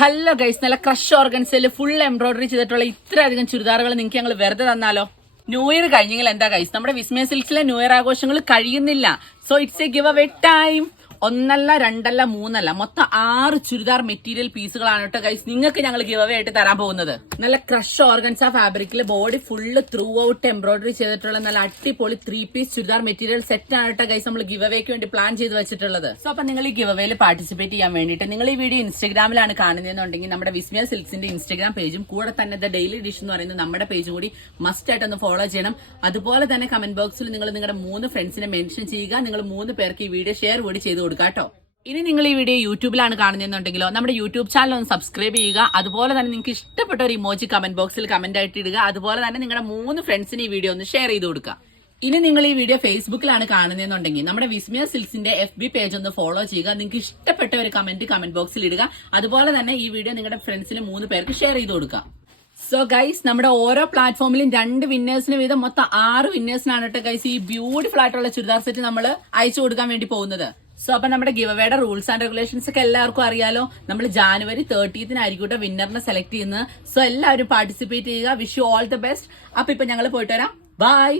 Hello guys, നല്ല crush ഓർഗൻസിൽ full embroidery ചെയ്തിട്ടുള്ള ഇത്രയധികം ചുരിദാറുകൾ നിങ്ങൾക്ക് ഞങ്ങൾ വെറുതെ തന്നാലോ? ന്യൂ ഇയർ കഴിഞ്ഞെങ്കിൽ എന്താ ഗൈസ്, നമ്മുടെ വിസ്മയ സിൽക്സിലെ ന്യൂ ഇയർ ആഘോഷങ്ങൾ കഴിയുന്നില്ല. So it's A give away time. ഒന്നല്ല രണ്ടല്ല മൂന്നല്ല, മൊത്തം 6 ചുരിദാർ മെറ്റീരിയൽ പീസുകളാണ് കേട്ടോ ഗൈസ് നിങ്ങൾക്ക് ഞങ്ങൾ ഗിവ് അവേ ആയിട്ട് തരാൻ പോകുന്നത്. നല്ല ക്രഷ് ഓർഗൻസ ഫാബ്രിക്കിൽ body full through out embroidery ചെയ്തിട്ടുള്ള നല്ല അടിപൊളി 3 പീസ് ചുരിദാർ മെറ്റീരിയൽ സെറ്റ് ആണ് കേട്ടോ ഗൈസ് നമ്മൾ ഗിവ് അവേക്ക് വേണ്ടി പ്ലാൻ ചെയ്ത് വെച്ചിട്ടുള്ളത്. സോ അപ്പൊ നിങ്ങൾ ഈ ഗിവ് അവേയിൽ പാർട്ടിസിപ്പേറ്റ് ചെയ്യാൻ വേണ്ടിയിട്ട് നിങ്ങൾ ഈ വീഡിയോ ഇൻസ്റ്റാഗ്രാമിലാണ് കാണുന്നതെന്നുണ്ടെങ്കിൽ നമ്മുടെ വിസ്മയ സിൽക്സിന്റെ ഇൻസ്റ്റാഗ്രാം പേജും കൂടെ തന്നെ ദ ഡെയിലി ഡിഷ് എന്ന് പറയുന്ന നമ്മുടെ പേജും കൂടി മസ്റ്റ് ആയിട്ട് ഒന്ന് ഫോളോ ചെയ്യണം. അതുപോലെ തന്നെ കമന്റ് ബോക്സിൽ നിങ്ങൾ നിങ്ങളുടെ 3 ഫ്രണ്ട്സിനെ മെൻഷൻ ചെയ്യുക. നിങ്ങൾ 3 പേർക്ക് ഈ വീഡിയോ ഷെയർ കൂടി ചെയ്ത് കൊടുക്കുക കേട്ടോ. ഇനി നിങ്ങൾ ഈ വീഡിയോ യൂട്യൂബിലാണ് കാണുന്നതെന്നുണ്ടെങ്കിലോ നമ്മുടെ യൂട്യൂബ് ചാനൽ ഒന്ന് സബ്സ്ക്രൈബ് ചെയ്യുക. അതുപോലെ തന്നെ നിങ്ങൾക്ക് ഇഷ്ടപ്പെട്ട ഒരു ഇമോജി കമന്റ് ബോക്സിൽ കമന്റ് ആയിട്ട് ഇടുക. അതുപോലെ തന്നെ നിങ്ങളുടെ 3 ഫ്രണ്ട്സിന് ഈ വീഡിയോ ഒന്ന് ഷെയർ ചെയ്ത് കൊടുക്കുക. ഇനി നിങ്ങൾ ഈ വീഡിയോ ഫേസ്ബുക്കിലാണ് കാണുന്നതെന്നുണ്ടെങ്കിൽ നമ്മുടെ വിസ്മയ സിൽക്സിന്റെ FB പേജ് ഒന്ന് ഫോളോ ചെയ്യുക. നിങ്ങൾക്ക് ഇഷ്ടപ്പെട്ട ഒരു കമന്റ് ബോക്സിൽ ഇടുക. അതുപോലെ തന്നെ ഈ വീഡിയോ നിങ്ങളുടെ ഫ്രണ്ട്സിന് 3 പേർക്ക് ഷെയർ ചെയ്ത് കൊടുക്കുക. സോ ഗൈസ്, നമ്മുടെ ഓരോ പ്ലാറ്റ്ഫോമിലും 2 വിന്നേഴ്സിന് വീതം മൊത്തം 6 വിന്നേഴ്സിനാണ് കേട്ടോ ഗൈസ് ഈ ബ്യൂട്ടിഫുൾ ആയിട്ടുള്ള ചുരിദാർ സെറ്റ് നമ്മൾ അയച്ചു കൊടുക്കാൻ വേണ്ടി പോകുന്നത്. സോ അപ്പൊ നമ്മുടെ ഗിവ് അവേയുടെ റൂൾസ് ആൻഡ് റെഗുലേഷൻസ് ഒക്കെ എല്ലാവർക്കും അറിയാലോ. നമ്മൾ ജാനുവരി 30 വിന്നറിനെ സെലക്ട് ചെയ്യുന്നത്. സോ എല്ലാവരും പാർട്ടിസിപ്പേറ്റ് ചെയ്യുക. Wish you all the best. അപ്പൊ ഇപ്പൊ ഞങ്ങൾ പോയിട്ട് വരാം. ബൈ.